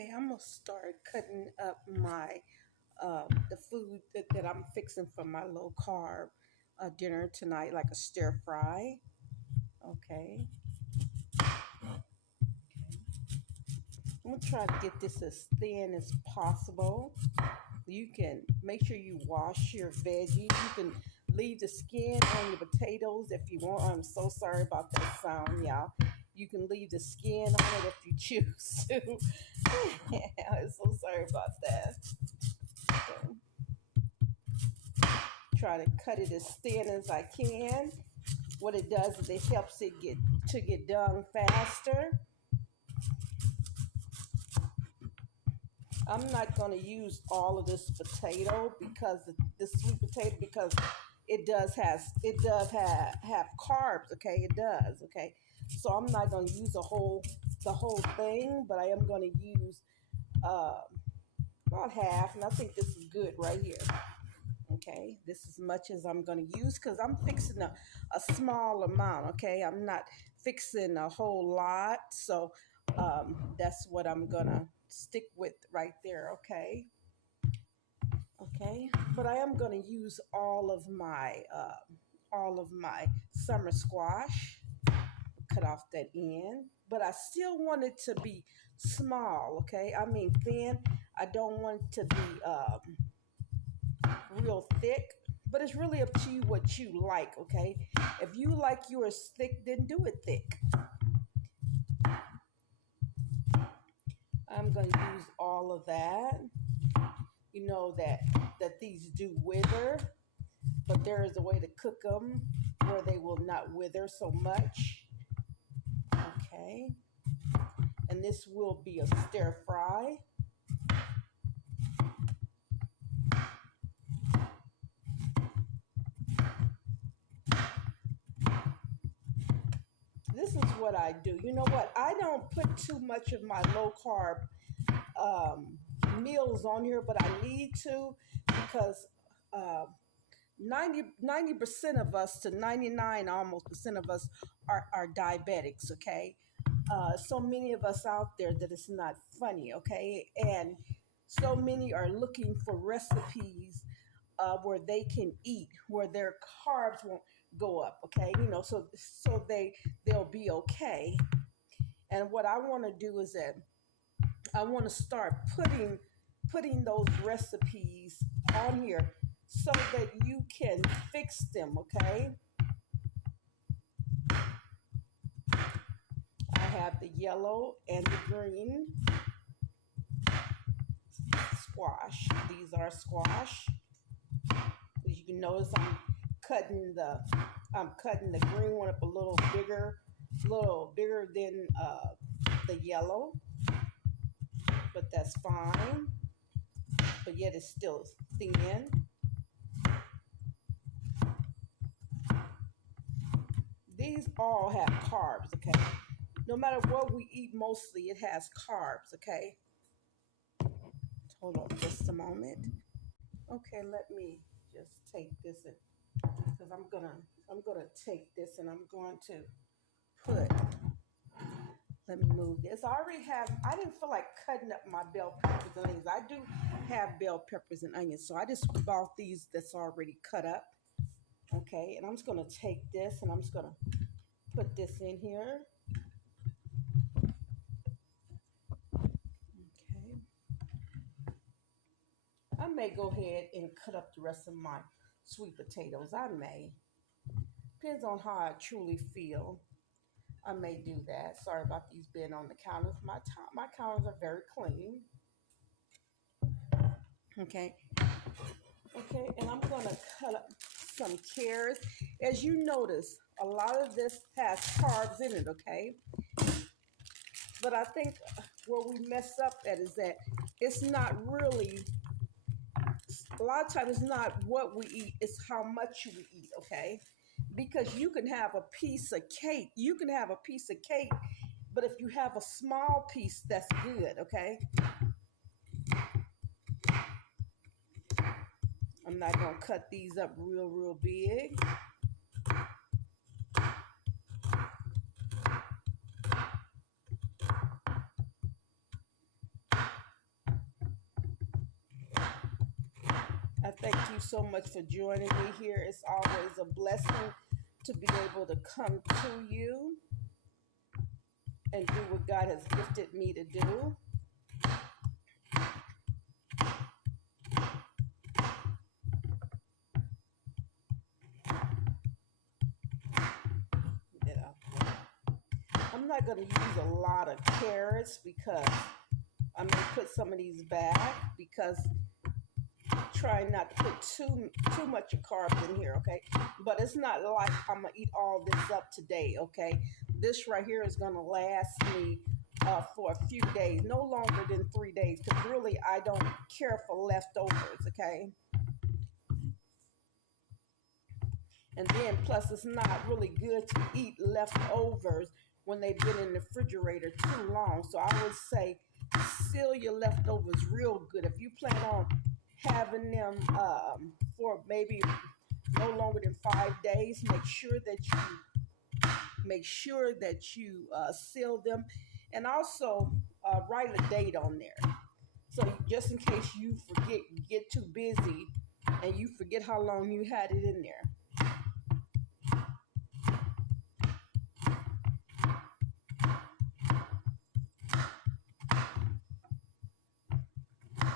Okay, I'm gonna start cutting up my the food that I'm fixing for my low carb dinner tonight, like a stir fry. Okay, I'm gonna try to get this as thin as possible. You can make sure you wash your veggies. You can leave the skin on your potatoes if you want. I'm so sorry about that sound, y'all. You can leave the skin on it if you choose to. I'm so sorry about that. So, try to cut it as thin as I can. What it does is it helps it get done faster. I'm not going to use all of this potato because this sweet potato because it does have carbs. Okay, it does. Okay, so I'm not going to use the whole thing, but I am going to use uh, about half, and I think this is good right here. Okay, this is much as I'm going to use because I'm fixing a small amount. Okay, I'm not fixing a whole lot, so that's what I'm gonna stick with right there. Okay, but I am going to use all of my summer squash. Cut off that end, but I still want it to be small. Okay, I mean thin. I don't want it to be real thick, but it's really up to you what you like. Okay, if you like yours thick, then do it thick. I'm going to use all of that. You know that these do wither, but there is a way to cook them where they will not wither so much. Okay, and this will be a stir fry. This is what I do. You know what? I don't put too much of my low carb um, meals on here, but I need to because uh, 90% of us to 99 almost percent of us are diabetics. Okay, so many of us out there that it's not funny. Okay, and so many are looking for recipes where they can eat, where their carbs won't go up. Okay, so they'll be okay. And what I want to do is that I want to start putting those recipes on here so that you can fix them. Okay, I have the yellow and the green squash. These are squash. As you can notice, cutting the I'm cutting the green one up a little bigger than the yellow, but that's fine. But yet it's still thin. These all have carbs. Okay, no matter what we eat, mostly it has carbs. Okay, hold on just a moment. Okay, let me just take this because I'm gonna take this and I'm going to put. Let me move this. I didn't feel like cutting up my bell peppers and onions. I do have bell peppers and onions, so I just bought these that's already cut up. Okay, and I'm just gonna take this and I'm just gonna put this in here. Okay, I may go ahead and cut up the rest of my sweet potatoes. I may. Depends on how I truly feel. I may do that. Sorry about these being on the counters. My counters are very clean. Okay. Okay, and I'm gonna cut up some carrots. As you notice, a lot of this has carbs in it. Okay, but I think where we mess up at is that it's not really. A lot of times, it's not what we eat; it's how much we eat. Okay, because you can have a piece of cake. You can have a piece of cake, but if you have a small piece, that's good. Okay. I'm not gonna cut these up real big. I thank you so much for joining me here. It's always a blessing to be able to come to you and do what God has gifted me to do. Yeah. I'm not going to use a lot of carrots because I'm going to put some of these back because trying not to put too much of carbs in here, okay? But it's not like I'm gonna eat all this up today, okay? This right here is gonna last me for a few days, no longer than 3 days, because really I don't care for leftovers, okay? And then plus it's not really good to eat leftovers when they've been in the refrigerator too long. So I would say seal your leftovers real good. If you plan on having them for maybe no longer than 5 days, make sure that you seal them, and also write a date on there. So just in case you forget, get too busy, and you forget how long you had it in there.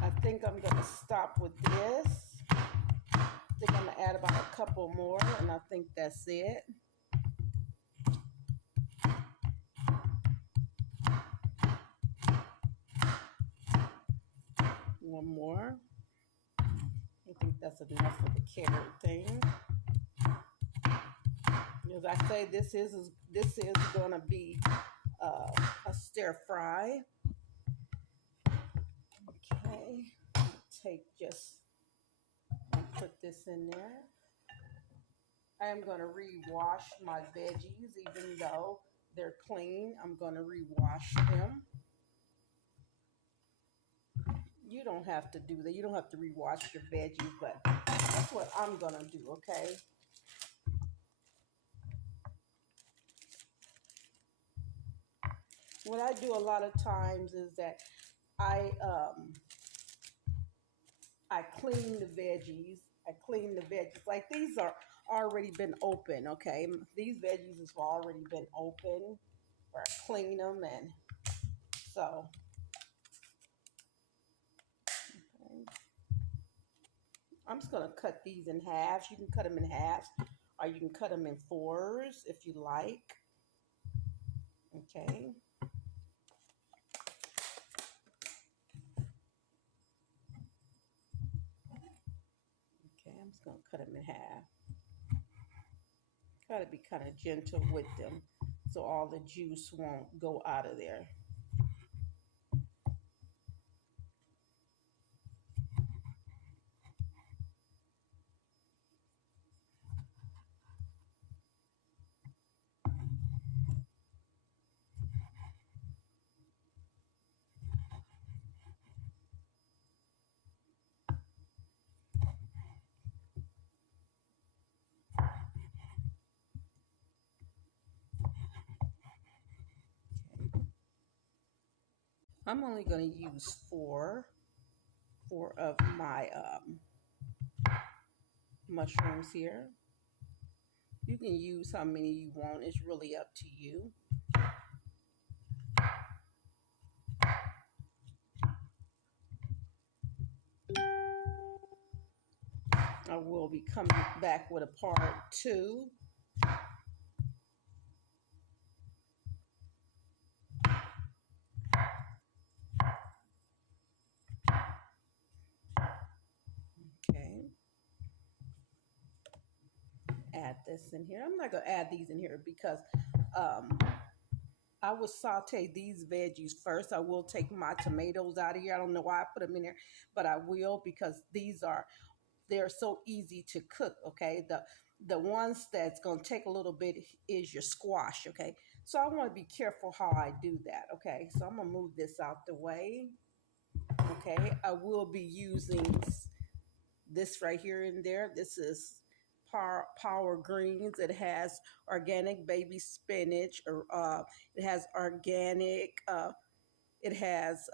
I think I'm gonna stop with this. I think I'm gonna add about a couple more, and I think that's it. One more. I think that's enough for the carrot thing. As I say, this is gonna be a stir fry. Okay, take just put this in there. I am gonna rewash my veggies, even though they're clean. I'm gonna rewash them. You don't have to do that. You don't have to rewash your veggies, but that's what I'm gonna do. Okay. What I do a lot of times is that I um I clean the veggies. I clean the veggies. Like these are already been open, okay? These veggies have already been open. Or I clean them, and so okay. I'm just gonna cut these in halves. You can cut them in halves, or you can cut them in fours if you like. Okay. Okay, I'm just gonna cut them in half. Try to be kind of gentle with them so all the juice won't go out of there. I'm only going to use four of my mushrooms here. You can use how many you want. It's really up to you. I will be coming back with a part two. Okay. Add this in here. I'm not going to add these in here because um, I will saute these veggies first. I will take my tomatoes out of here. I don't know why I put them in there, but I will because they're so easy to cook. Okay, the ones that's gonna take a little bit is your squash. Okay, so I want to be careful how I do that. Okay, so I'm gonna move this out the way. Okay, I will be using this right here and there. This is Power Greens. It has organic baby spinach, or it has organic. It has